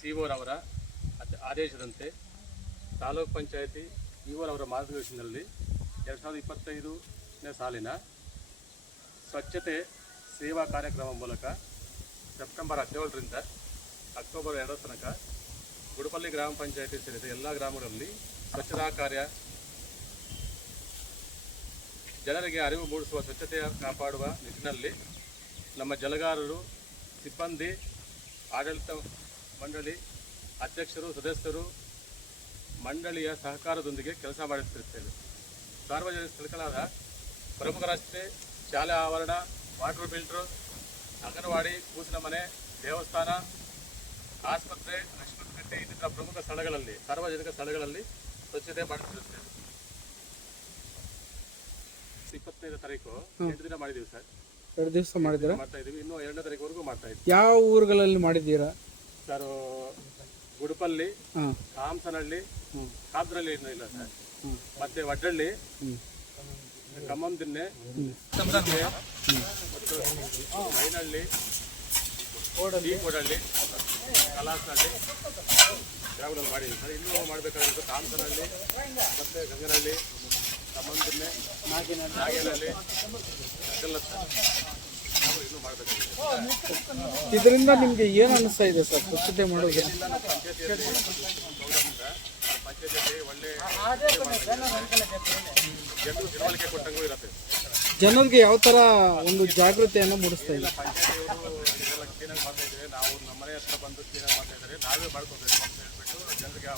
ಸಿಒರವರ ಆದೇಶದಂತೆ ತಾಲೂಕ್ ಪಂಚಾಯತಿ ಇವರವರ ಮಾರ್ಗದರ್ಶನದಲ್ಲಿ ಎರಡು ಸಾವಿರದ ಇಪ್ಪತ್ತೈದನೇ ಸಾಲಿನ ಸ್ವಚ್ಛತೆ ಸೇವಾ ಕಾರ್ಯಕ್ರಮ ಮೂಲಕ ಸೆಪ್ಟೆಂಬರ್ ಹದಿನೇಳರಿಂದ ಅಕ್ಟೋಬರ್ ಎರಡರ ತನಕ ಗುಡಪಲ್ಲಿ ಗ್ರಾಮ ಪಂಚಾಯಿತಿ ಸೇರಿದ ಎಲ್ಲ ಗ್ರಾಮಗಳಲ್ಲಿ ಸ್ವಚ್ಛತಾ ಕಾರ್ಯ ಜನರಿಗೆ ಅರಿವು ಮೂಡಿಸುವ ಸ್ವಚ್ಛತೆ ಕಾಪಾಡುವ ನಿಟ್ಟಿನಲ್ಲಿ ನಮ್ಮ ಜಲಗಾರರು, ಸಿಬ್ಬಂದಿ, ಆಡಳಿತ ಮಂಡಳಿ ಅಧ್ಯಕ್ಷರು ಸದಸ್ಯರು ಮಂಡಳಿಯ ಸಹಕಾರದೊಂದಿಗೆ ಕೆಲಸ ಮಾಡುತ್ತಿರುತ್ತೇವೆ. ಸಾರ್ವಜನಿಕ ಸ್ಥಳಗಳಾದ ಪ್ರಮುಖ ರಸ್ತೆ ಶಾಲೆ ಆವರಣ ವಾಟರ್ ಫಿಲ್ಟರ್ ಅಂಗನವಾಡಿ ಕೂಸಿನ ಮನೆ ದೇವಸ್ಥಾನ ಆಸ್ಪತ್ರೆ ಲಕ್ಷ್ಮಣಕಟ್ಟೆ ಇನ್ನಿತರ ಪ್ರಮುಖ ಸ್ಥಳಗಳಲ್ಲಿ ಸಾರ್ವಜನಿಕ ಸ್ಥಳಗಳಲ್ಲಿ ಸ್ವಚ್ಛತೆ ಮಾಡುತ್ತಿರುತ್ತೇವೆ. ಇಪ್ಪತ್ತೈದು ತಾರೀಕು ಎಂಟು ದಿನ ಮಾಡಿದ್ದೀವಿ ಸರ್. ಎರಡು ದಿವಸ ಮಾಡಿದ್ದೀರಾ? ಮಾಡ್ತಾ ಇದೀವಿ ಇನ್ನು ಎರಡನೇ ತಾರೀಕುವರೆಗೂ ಮಾಡ್ತಾ ಇದ್ದೀವಿ. ಯಾವ ಊರುಗಳಲ್ಲಿ ಮಾಡಿದ್ದೀರಾ? ಸರ್ ಗುಡುಪಲ್ಲಿ ಕಾಮಸನಹಳ್ಳಿ ಹ್ಞೂ ಕಾದ್ರಲ್ಲಿ ಇನ್ನೂ ಇಲ್ಲ ಸರ್. ಮತ್ತೆ ವಡ್ಡಳ್ಳಿ ಖಮ್ಮಂ ದಿನ್ನೆ ಮತ್ತು ಮೈನಹಳ್ಳಿ ಡಿ ಕೋಡಹಳ್ಳಿ ಕಲಾಸನಹಳ್ಳಿ ಗ್ರಾಮಗಳಲ್ಲಿ ಮಾಡಿದ್ದೀವಿ ಸರ್. ಇನ್ನೂ ಮಾಡಬೇಕಾಗಿರೋದು ಕಾಮಸನಹಳ್ಳಿ ಮತ್ತು ಗಂಗನಹಳ್ಳಿ ಖಮ್ಮಂ ದಿನ್ನೆ ನಾಗೇನಹಳ್ಳಿ ಅದೆಲ್ಲ ಸರ್ ಇದರಿಂದ ನಿಮಗೆ ಏನು ಅನಿಸ್ತಾ ಇದೆ ಸರ್ ಸ್ವಚ್ಛತೆ ಮಾಡೋದು? ಜನರಿಗೆ ಯಾವ ಥರ ಒಂದು ಜಾಗೃತಿಯನ್ನು ಮೂಡಿಸ್ತಾ ಇದೆ? ನಾವು ಹತ್ರ ಬಂದು ಕ್ಲೀನಾಗಿ ನಾವೇ ಅಂತ ಹೇಳ್ಬಿಟ್ಟು ಜನರಿಗೆ